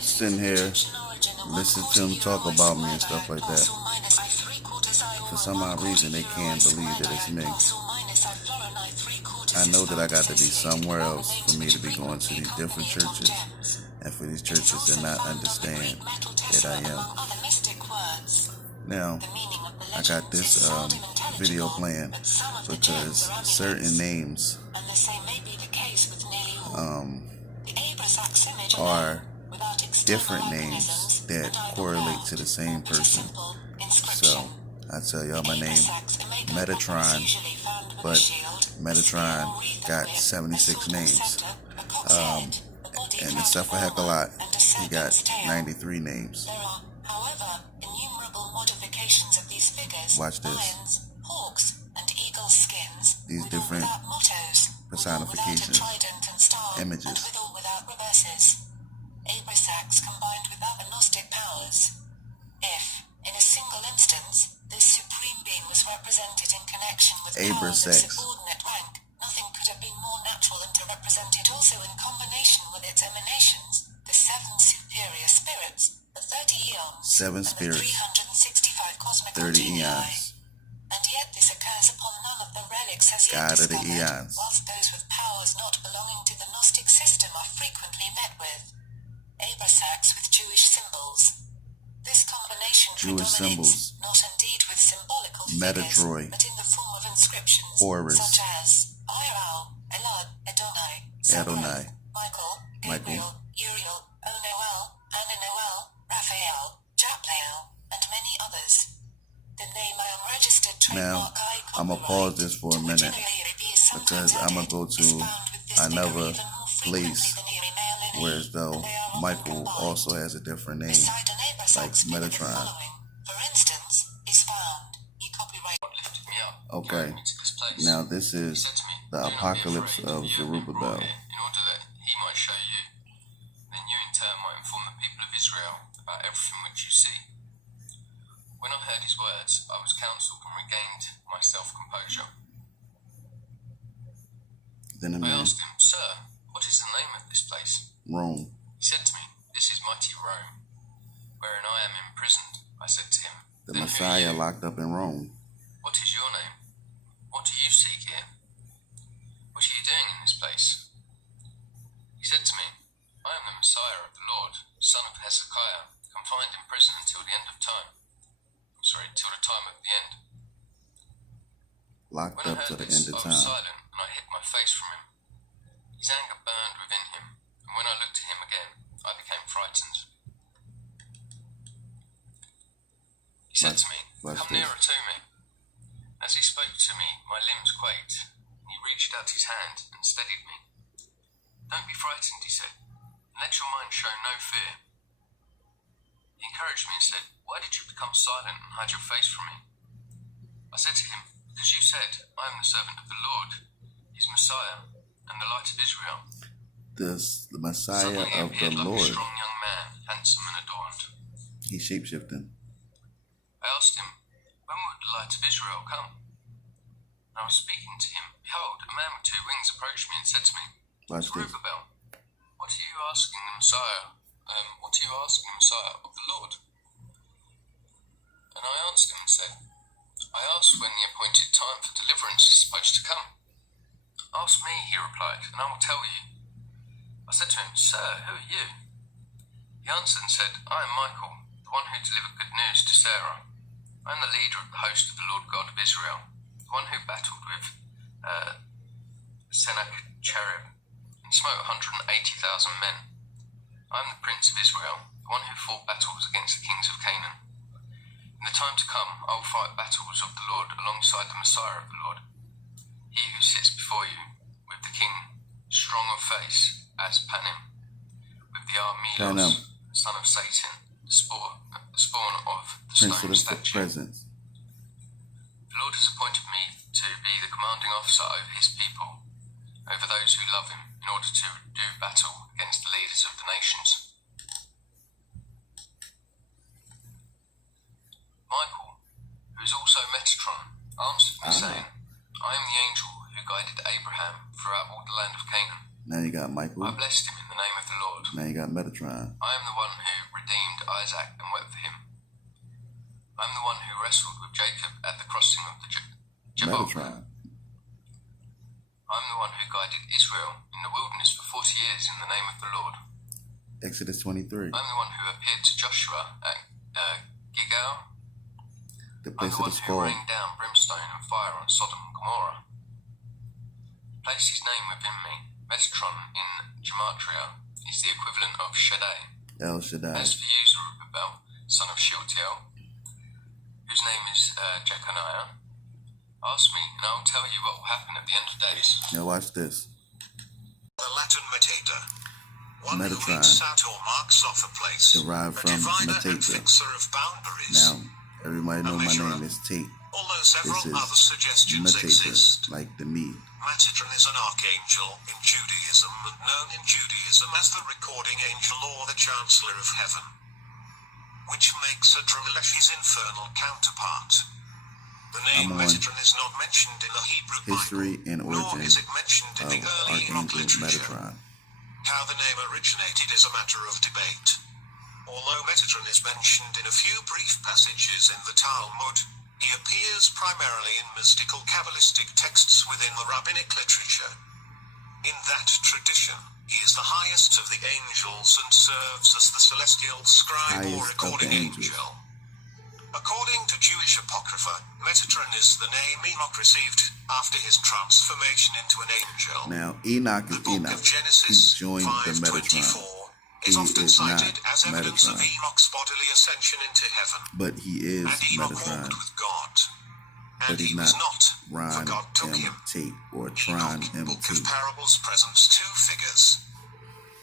sitting here, listen to them talk about me and stuff like that. For some odd reason, they can't believe that it's me. I know that I got to be somewhere else for me to be going to these different churches, and for these churches to not understand that I am. Now, I got this video playing because certain names are different names that correlate to the same person. So I tell y'all my name, Metatron, but Metatron got 76 names, and except for Heck a Lot, he got 93 names. Watch this. These different personifications, images. Abrasax combined with other Gnostic powers. If, in a single instance, this supreme being was represented in connection with powers of subordinate rank, nothing could have been more natural than to represent it also in combination with its emanations, the seven superior spirits, the 30 eons, and the 365 cosmic 30 eons. And yet this occurs upon none of the relics as yet discovered, whilst those with powers not belonging to the Gnostic system are frequently met with. Abrasax with Jewish symbols. This combination predominates not indeed with symbolical figures, but in the form of inscriptions such as Iral, Elad, Adonai, Michael, Gabriel, Uriel, O-Noel, Anna-Noel, Raphael, Japlael, and many others. The name I am registered trademark I'm going to pause this for a minute because I'm going to go to another place where as though Michael also has a different name, like Metatron. Okay, now this is the Apocalypse of Zerubbabel. In order that he might show you, then you in turn might inform the people of Israel about everything which you see. When I heard his words, I was counseled and regained my self-composure. Then I asked him, "Sir, what is the name of this place?" Rome. He said to me, "This is mighty Rome, wherein I am imprisoned." I said to him, "The Messiah locked up in Rome." "What is your name? What do you seek here? What are you doing in this place?" He said to me, "I am the Messiah of the Lord, son of Hezekiah, confined in prison until the end of time." Till the time of the end. Locked up to the end of time. I was silent and I hid my face from him. His anger burned within him, and when I looked at him again, I became frightened. He said to me, "Come nearer to me." As he spoke to me, my limbs quaked, and he reached out his hand and steadied me. "Don't be frightened," he said, "and let your mind show no fear." He encouraged me and said, "Why did you become silent and hide your face from me?" I said to him, "Because you said, I am the servant of the Lord, his Messiah, and the light of Israel." The Messiah Suddenly of the Lord. Like a strong young man, handsome and adorned. He's shapeshifting. I asked him, "When will the light of Israel come?" And I was speaking to him. Behold, a man with two wings approached me and said to me, "Zerubbabel, what are you asking the Messiah? What are you asking the Messiah of the Lord?" And I answered him and said, "I asked when the appointed time for deliverance is supposed to come." "Ask me," he replied, "and I will tell you." I said to him, "Sir, who are you?" He answered and said, "I am Michael, the one who delivered good news to Sarah. I am the leader of the host of the Lord God of Israel, the one who battled with Sennacherib and smote 180,000 men. I am the Prince of Israel, the one who fought battles against the kings of Canaan. In the time to come, I will fight battles of the Lord alongside the Messiah of the Lord, he who sits before you, with the king, strong of face, as Panim, with the Armilos, son of Satan, the spawn of the stone statue. The Lord has appointed me to be the commanding officer over his people, over those who love him, in order to do battle against the leaders of the nations." Michael, who is also Metatron, answered me saying, "I am the angel who guided Abraham throughout all the land of Canaan." Now you got Michael. I blessed him in the name of the Lord. Now you got Metatron. I am the one Isaac and wept for him. I am the one who wrestled with Jacob at the crossing of the Jabbok. Metatron. I am the one who guided Israel in the wilderness for 40 years in the name of the Lord. Exodus 23. I am the one who appeared to Joshua at Gilgal. The I am place the of one the who skull. rained down brimstone and fire on Sodom and Gomorrah. Place his name within me. Metatron in Gematria is the equivalent of Shaddai. El Shaddai. As for you, Zerubbabel, son of Shealtiel, whose name is Jeconiah, ask me, and I will tell you what will happen at the end of days. Now watch this. The Latin metata, one who Metatron. reads out or marks off a place, Derived a from divider and metata. fixer of boundaries. Now, everybody know my measurer. name is Tate. Although several This is other suggestions exist. metata, like the meat. Metatron is an archangel in Judaism and known in Judaism as the recording angel or the chancellor of heaven, which makes Adrammelech his infernal counterpart. The name I'm on Metatron is not mentioned in the Hebrew History Bible, and nor origin is it mentioned in of the early Enoch Archangel literature. Metatron. How the name originated is a matter of debate. Although Metatron is mentioned in a few brief passages in the Talmud, he appears primarily in mystical Kabbalistic texts within the rabbinic literature. In that tradition, he is the highest of the angels and serves as the celestial scribe or Highest of the recording angels. angel. According to Jewish Apocrypha, Metatron is the name Enoch received after his transformation into an angel. Now, Enoch The is book Enoch. of Genesis He joined the 5:24 Metatron. is He often is not cited as evidence of Metatron. Enoch's bodily ascension into heaven. But he is And Enoch Metatron. walked with God. But And he's he was not, for Ron God took M. him. Tate or Tron Enoch, M. Book of Tate. Parables presents two figures,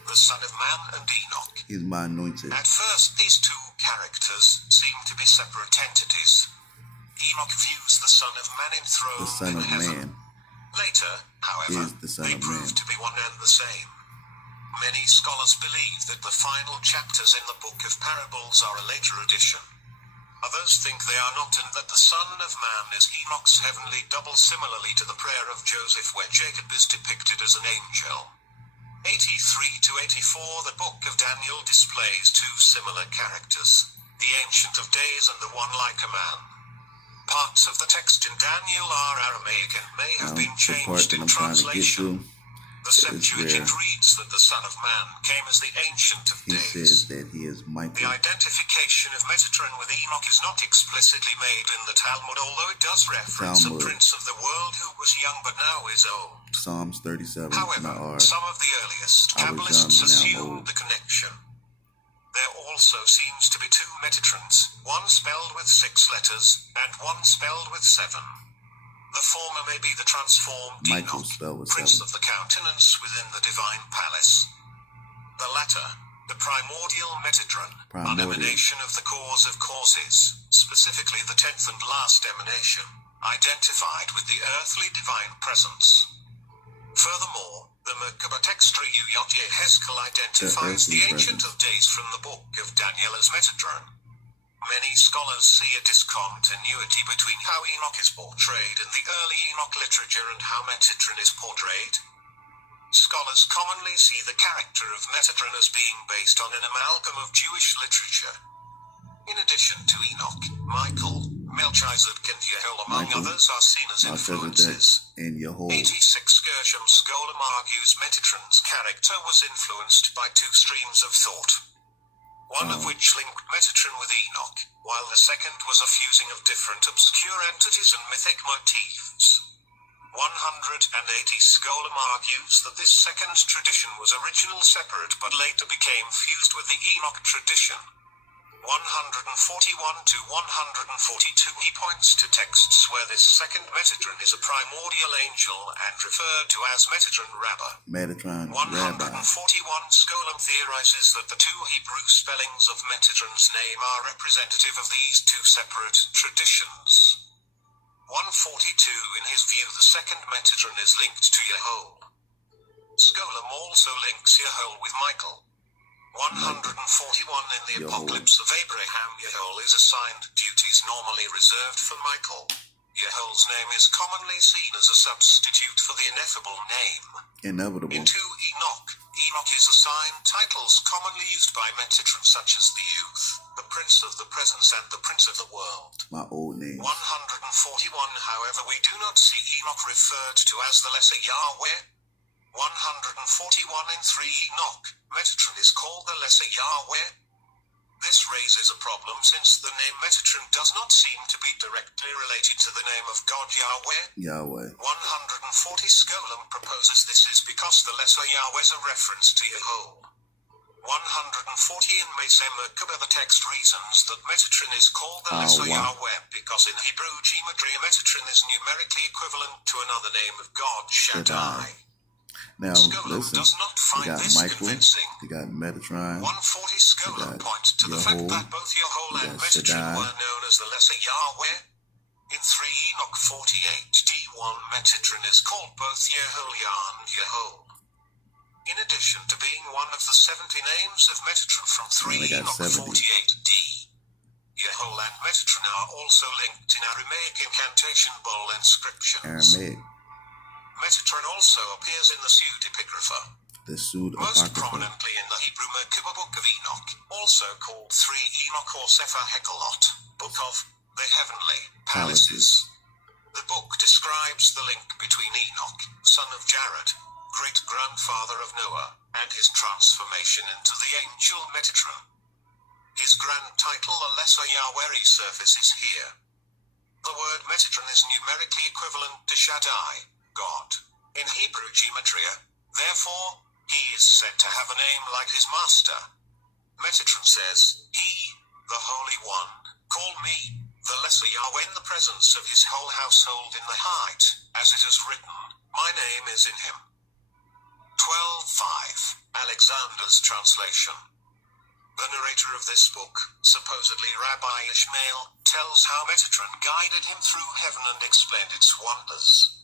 the Son of Man and Enoch. He's my anointed. At first, these two characters seem to be separate entities. Enoch views the Son of Man The enthroned Son in of heaven. Man Later, however, is the Son they of prove Man. to be one and the same. Many scholars believe that the final chapters in the Book of Parables are a later addition. Others think they are not, and that the Son of Man is Enoch's heavenly double, similarly to the prayer of Joseph where Jacob is depicted as an angel. 83 to 84 The Book of Daniel displays two similar characters, the Ancient of Days and the one like a man. Parts of the text in Daniel are Aramaic and may have been The part changed that in I'm trying to get translation. to The Septuagint where reads that the Son of Man came as the Ancient of he says Days. that he is The Michael. identification of Metatron with Enoch is not explicitly made in the Talmud, although it does reference a Talmud. prince of the world who was young but now is old. Psalms 37. However, Now, some of the earliest I was Kabbalists young, now I'm assumed old. the connection. There also seems to be two Metatrons, one spelled with 6 letters, and one spelled with 7. The former may be the transformed Michael Enoch, spelled with Prince 7. of the Countenance within the Divine Palace. The latter, the primordial Metatron, an Primordial. emanation of the cause of causes, specifically the 10th and last emanation, identified with the earthly divine presence. Furthermore, the Merkaba Textra Yod Yehezkel identifies earthly the Ancient presence. of Days from the Book of Daniel as Metatron. Many scholars see a discontinuity between how Enoch is portrayed in the early Enoch literature and how Metatron is portrayed. Scholars commonly see the character of Metatron as being based on an amalgam of Jewish literature. In addition to Enoch, Michael, Melchizedek and Yehiel among Michael, others are seen as Melchizedek, influences. and Yehoel. 86 Gershom Scholem argues Metatron's character was influenced by two streams of thought, one of which linked Metatron with Enoch, while the second was a fusing of different obscure entities and mythic motifs. 180 Scholem argues that this second tradition was originally separate but later became fused with the Enoch tradition. 141 to 142 he points to texts where this second Metatron is a primordial angel and referred to as Metatron Rabbah. Metatron 141 Rabbi. Scholem theorizes that the two Hebrew spellings of Metatron's name are representative of these two separate traditions. 142 in his view the second Metatron is linked to Yehoel. Scholem also links Yehoel with Michael. 141 in the Yehoel. Apocalypse of Abraham Yehoel is assigned duties normally reserved for Michael. Yehoel's name is commonly seen as a substitute for the ineffable name. Inevitable. In 2 Enoch, Enoch is assigned titles commonly used by Metatron, such as the Youth, the Prince of the Presence, and the Prince of the World. My old name. 141, however, we do not see Enoch referred to as the Lesser Yahweh. 141 in 3 Enoch, Metatron is called the Lesser Yahweh. This raises a problem since the name Metatron does not seem to be directly related to the name of God Yahweh. Yahweh. 140 Skolem proposes this is because the Lesser Yahweh is a reference to Yahweh. 140 in Mesa Merkaba, the text reasons that Metatron is called the Lesser Yahweh because in Hebrew gematria Metatron is numerically equivalent to another name of God, Shaddai. Now, Skolem listen, does not you find got this Michael, convincing. you got Metatron, 140 Skolem points to the fact that both Yahweh and Metatron were known as the Lesser Yahweh. In 3 Enoch 48 D1, Metatron is called both Yeholyah and Yahweh. In addition to being one of the 70 names of Metatron from 3 Enoch 48D, Yahweh and Metatron are also linked in Aramaic incantation bowl inscriptions. Aramaic. Metatron also appears in the pseudepigrapha, The Pseudo most Apocrypha. prominently in the Hebrew Merkaba Book of Enoch, also called 3 Enoch or Sefer Hekalot, Book of the Heavenly Palaces. The book describes the link between Enoch, son of Jared, great-grandfather of Noah, and his transformation into the angel Metatron. His grand title, a Lesser Yahweh, surfaces here. The word Metatron is numerically equivalent to Shaddai, God, in Hebrew gematria. Therefore, he is said to have a name like his master. Metatron says, He, the Holy One, call me, the Lesser Yahweh, in the presence of his whole household in the height, as it is written, my name is in him. 12:5, Alexander's translation. The narrator of this book, supposedly Rabbi Ishmael, tells how Metatron guided him through heaven and explained its wonders.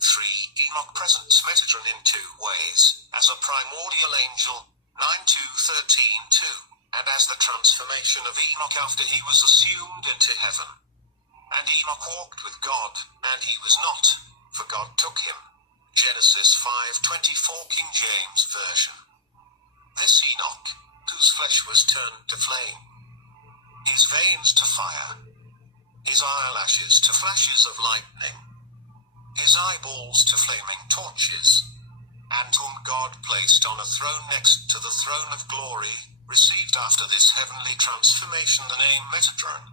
3 Enoch presents Metatron in 2 ways, as a primordial angel, 9:2-13:2, and as the transformation of Enoch after he was assumed into heaven. And Enoch walked with God, and he was not, for God took him. Genesis 5:24 King James Version. This Enoch, whose flesh was turned to flame, his veins to fire, his eyelashes to flashes of lightning, his eyeballs to flaming torches, and whom God placed on a throne next to the throne of glory, received after this heavenly transformation the name Metatron.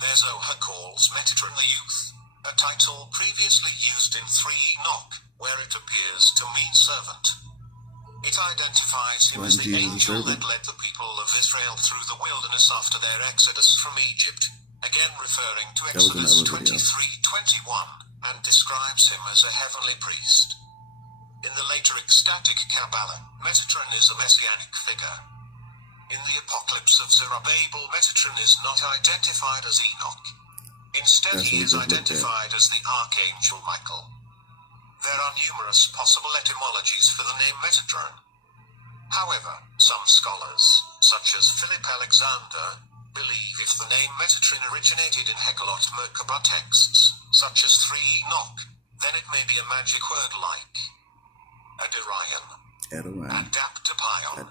Their Zohar calls Metatron the Youth, a title previously used in 3 Enoch, where it appears to mean servant. It identifies him as the angel that led the people of Israel through the wilderness after their exodus from Egypt, again referring to Exodus 23:21. And describes him as a heavenly priest. In the later ecstatic Kabbalah, Metatron is a messianic figure. In the Apocalypse of Zerubbabel, Metatron is not identified as Enoch. Instead, he is identified as the Archangel Michael. There are numerous possible etymologies for the name Metatron. However, some scholars, such as Philip Alexander, believe if the name Metatron originated in Hekalot Merkaba texts, such as 3 Enoch, then it may be a magic word like Adorion, Adaptopion,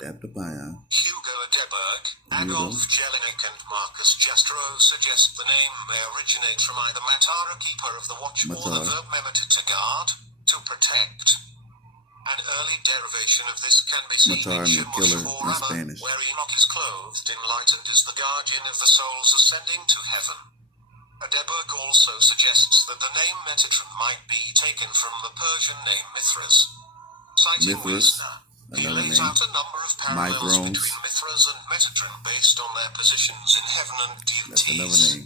Hugo Adeberg, Adolf Jelinek, and Marcus Jastrow suggest the name may originate from either Matar, a keeper of the watch, or the verb memeter, to guard, to protect. An early derivation of this can be seen in Shemush or Rabba, where Enoch is clothed in light and is the guardian of the souls ascending to heaven. Adeberg also suggests that the name Metatron might be taken from the Persian name Mithras. Citing Wisner, he lays out a number of parallels between Mithras and Metatron based on their positions in heaven and deities.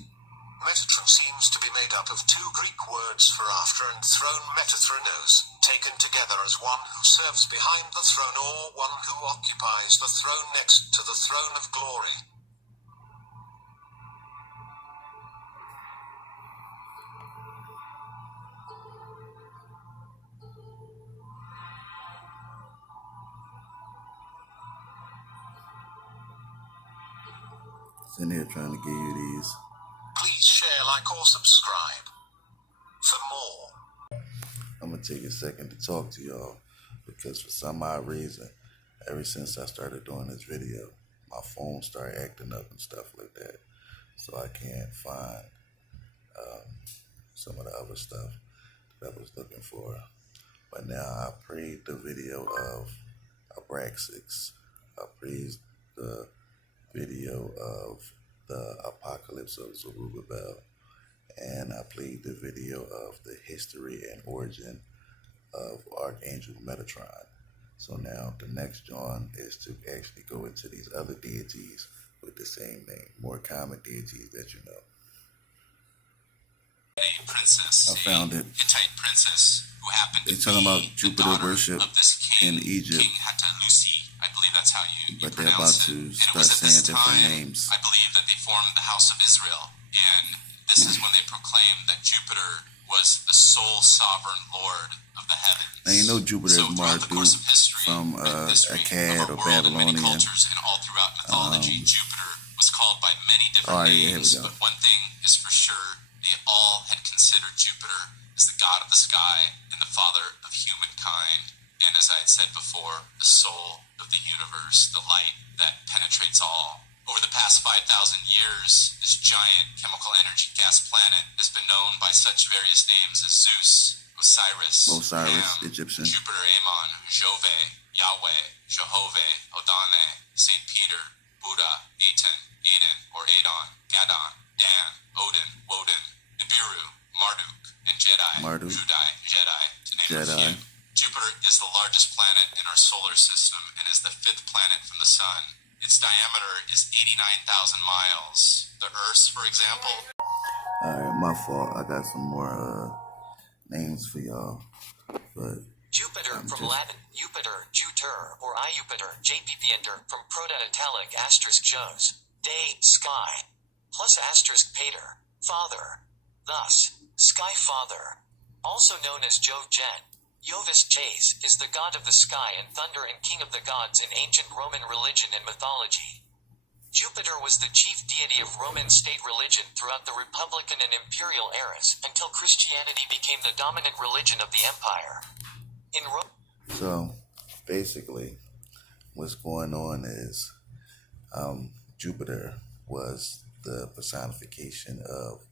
Metatron seems to be made up of 2 Greek words for after and throne, metathronos, taken together as one who serves behind the throne or one who occupies the throne next to the throne of glory. In here trying to give you these. Please share, like, or subscribe for more. I'm gonna take a second to talk to y'all because for some odd reason, ever since I started doing this video, my phone started acting up and stuff like that. So I can't find some of the other stuff that I was looking for. But now I played the video of Abraxas. I played the video of the Apocalypse of Zerubbabel. And I played the video of the history and origin of Archangel Metatron. So now the next John is to actually go into these other deities with the same name, more common deities that you know. A princess, I found it. Hittite princess who happened to They're talking about be Jupiter the daughter worship of this king, in Egypt. King Hatalusi. I believe that's how you But they're about pronounce it. to And it start was at this saying different time, names. I believe, that they formed the House of Israel. And this is when they proclaimed that Jupiter was the sole sovereign lord of the heavens. Now you know Jupiter So is throughout the course of Marduk history, from Akkad or of our world and many Babylonian. cultures and all throughout mythology, Jupiter was called by many different here we names. go. But one thing is for sure, they all had considered Jupiter as the god of the sky and the father of humankind. And as I had said before, the soul of the universe, the light that penetrates all. Over the past 5,000 years, this giant chemical energy gas planet has been known by such various names as Zeus, Osiris, Ham, Egyptian. Jupiter, Ammon, Jove, Yahweh, Jehovah, Odane, St. Peter, Buddha, Aten, Eden, or Adon, Gadon, Dan, Odin, Woden, Nibiru, Marduk, and Jedi, Jedi, to name a few. Jupiter is the largest planet in our solar system and is the 5th planet from the sun. Its diameter is 89,000 miles. The Earth, for example... Alright, my fault. I got some more names for y'all. But Jupiter from Latin, Jupiter, Juter, or Iupiter, JPPenter, from Proto-Italic * Jos, day, sky, plus * pater, father. Thus, Sky Father, also known as Jove Jet, Jovis Jace, is the god of the sky and thunder and king of the gods in ancient Roman religion and mythology. Jupiter was the chief deity of Roman state religion throughout the Republican and Imperial eras until Christianity became the dominant religion of the empire. So, basically, what's going on is Jupiter was the personification of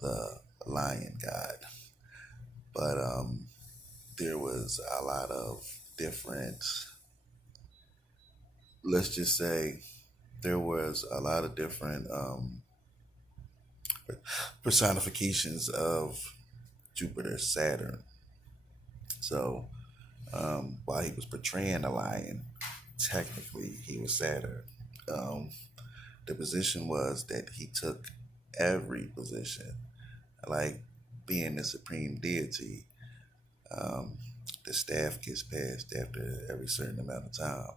the lion god. But there was a lot of different, let's just say, there was a lot of different personifications of Jupiter, Saturn. So while he was portraying a lion, technically he was Saturn. The position was that he took every position, like being the supreme deity. The staff gets passed after every certain amount of time.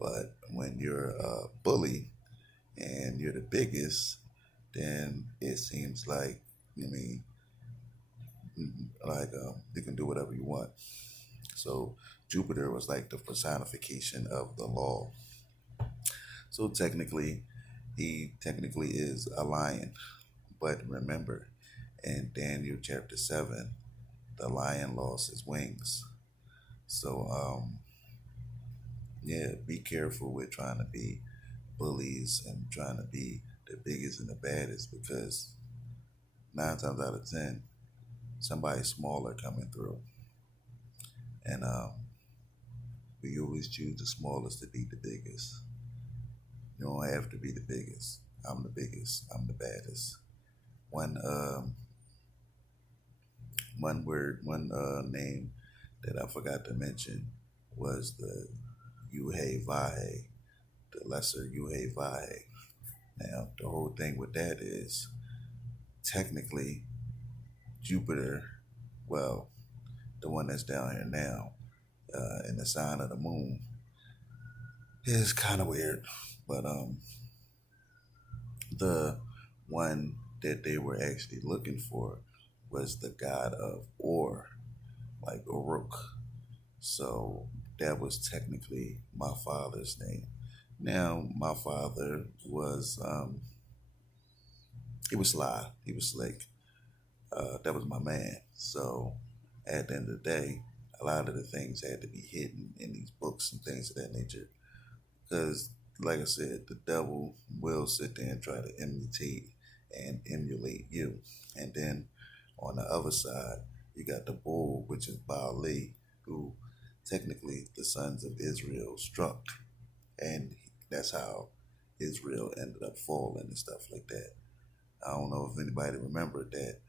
But when you're a bully and you're the biggest, then it seems like, you can do whatever you want. So Jupiter was like the personification of the law. So technically, he is a lion. But remember, in Daniel chapter 7, the lion lost his wings. So, be careful with trying to be bullies and trying to be the biggest and the baddest, because 9 times out of 10, somebody smaller coming through. And we always choose the smallest to be the biggest. You don't have to be the biggest. I'm the biggest. I'm the baddest. One name that I forgot to mention was the Yuhei Vahe, the lesser Yuhei Vahe. Now, the whole thing with that is, technically, Jupiter, well, the one that's down here now, in the sign of the moon, is kind of weird. But the one that they were actually looking for was the god of Or, like Uruk. So that was technically my father's name. Now, my father was, he was sly, he was slick. That was my man. So at the end of the day, a lot of the things had to be hidden in these books and things of that nature. Because, like I said, the devil will sit there and try to imitate and emulate you. And then on the other side, you got the bull, which is Baal, who technically the sons of Israel struck. And that's how Israel ended up falling and stuff like that. I don't know if anybody remembered that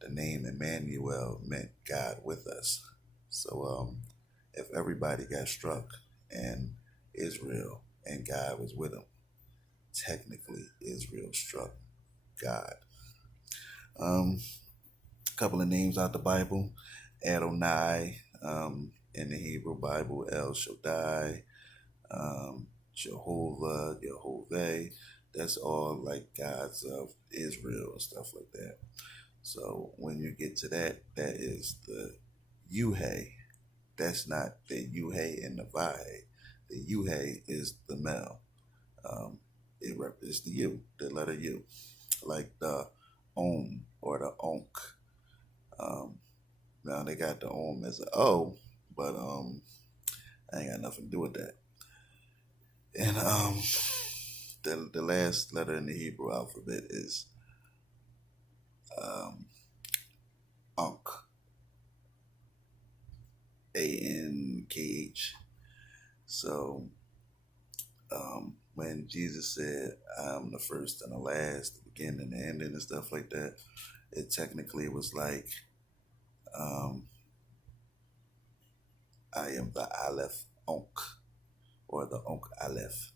the name Emmanuel meant God with us. So if everybody got struck and Israel and God was with them, technically Israel struck God. A couple of names out the Bible: Adonai, in the Hebrew Bible, El Shaddai, Jehovah, Yehovah. That's all like gods of Israel and stuff like that. So when you get to that, that is the Yuhe. That's not the Yuhe and the Vahe. The Yuhe is the male. It represents the U, the letter U, like the Om or the Onk. Now they got the Om as an O, but I ain't got nothing to do with that. And the last letter in the Hebrew alphabet is Ankh, Ankh. So when Jesus said, "I'm the first and the last, the beginning and the ending," and stuff like that, it technically was like, I am the Aleph Ankh, or the Ankh Aleph.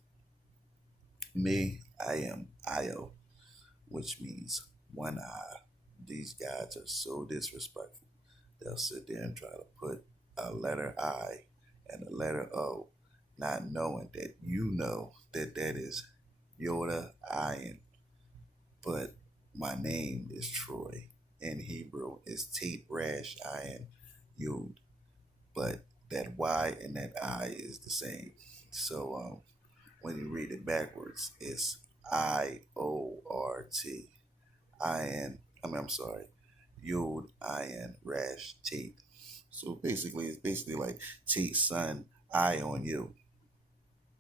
Me, I am Io, which means one eye. These guys are so disrespectful. They'll sit there and try to put a letter I and a letter O, not knowing that you know that that is Yoda Ayin. But my name is Troy. In Hebrew, it's Tate Rash Ayin Yud. But that Y and that I is the same. So when you read it backwards, it's IORT. I'm sorry, Yud Ayin Rash Tate. So basically, it's basically like Tate son, I on you.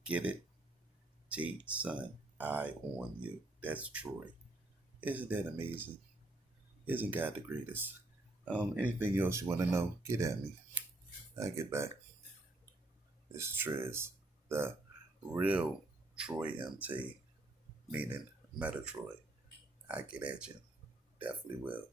Get it? Tate son, I on you. That's Troy. Isn't that amazing? Isn't God the greatest? Anything else you want to know, get at me. I'll get back. This is Trez, the real Troy MT, meaning Metatroy. I get at you. Definitely will.